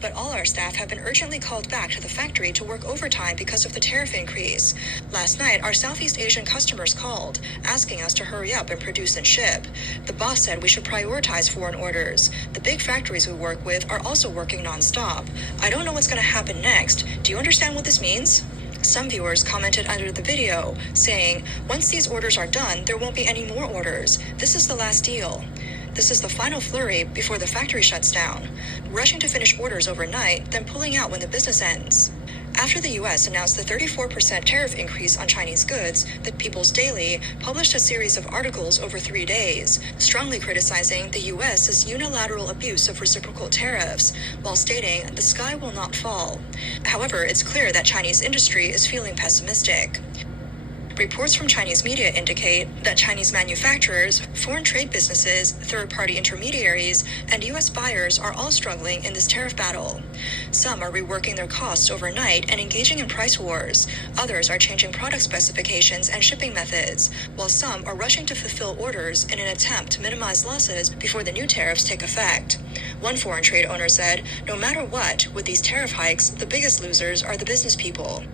but all our staff have been urgently called back to the factory to work overtime because of the tariff increase. Last night, our Southeast Asian customers called, asking us to hurry up and produce and ship. The boss said we should prioritize foreign orders. The big factories we work with are also working nonstop. I don't know what's going to happen next. Do you understand what this means? Some viewers commented under the video, saying, once these orders are done, there won't be any more orders. This is the last deal. This is the final flurry before the factory shuts down, rushing to finish orders overnight, then pulling out when the business ends. After the U.S. announced the 34% tariff increase on Chinese goods, the People's Daily published a series of articles over 3 days, strongly criticizing the U.S.'s unilateral abuse of reciprocal tariffs, while stating the sky will not fall. However, it's clear that Chinese industry is feeling pessimistic. Reports from Chinese media indicate that Chinese manufacturers, foreign trade businesses, third-party intermediaries, and U.S. buyers are all struggling in this tariff battle. Some are reworking their costs overnight and engaging in price wars. Others are changing product specifications and shipping methods, while some are rushing to fulfill orders in an attempt to minimize losses before the new tariffs take effect. One foreign trade owner said, no matter what, with these tariff hikes, the biggest losers are the business people.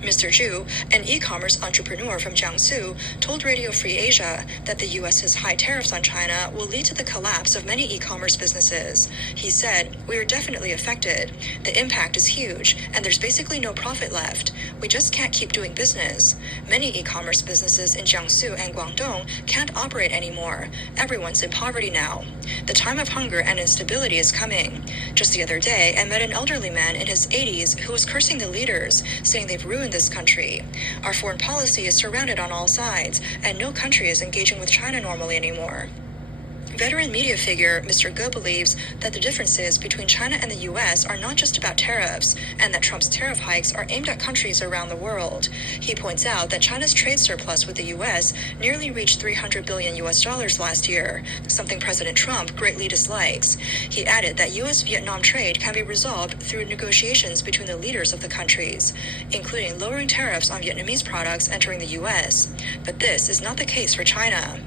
Mr. Zhu, an e-commerce entrepreneur from Jiangsu, told Radio Free Asia that the U.S.'s high tariffs on China will lead to the collapse of many e-commerce businesses. He said, we are definitely affected. The impact is huge, and there's basically no profit left. We just can't keep doing business. Many e-commerce businesses in Jiangsu and Guangdong can't operate anymore. Everyone's in poverty now. The time of hunger and instability is coming. Just the other day, I met an elderly man in his 80s who was cursing the leaders, saying they've ruined this country. Our foreign policy is surrounded on all sides, and no country is engaging with China normally anymore. Veteran media figure Mr. Ge believes that the differences between China and the U.S. are not just about tariffs, and that Trump's tariff hikes are aimed at countries around the world. He points out that China's trade surplus with the U.S. nearly reached $300 billion last year, something President Trump greatly dislikes. He added that U.S.-Vietnam trade can be resolved through negotiations between the leaders of the countries, including lowering tariffs on Vietnamese products entering the U.S. But this is not the case for China.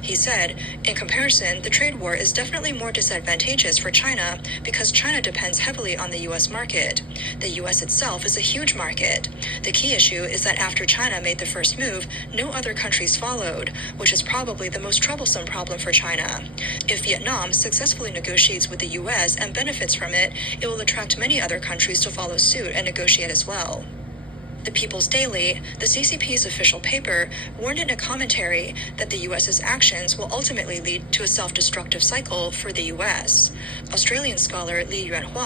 He said, in comparison, the trade war is definitely more disadvantageous for China because China depends heavily on the U.S. market. The U.S. itself is a huge market. The key issue is that after China made the first move, no other countries followed, which is probably the most troublesome problem for China. If Vietnam successfully negotiates with the U.S. and benefits from it, it will attract many other countries to follow suit and negotiate as well. The People's Daily, the CCP's official paper, warned in a commentary that the U.S.'s actions will ultimately lead to a self-destructive cycle for the U.S. Australian scholar Li Yuanhua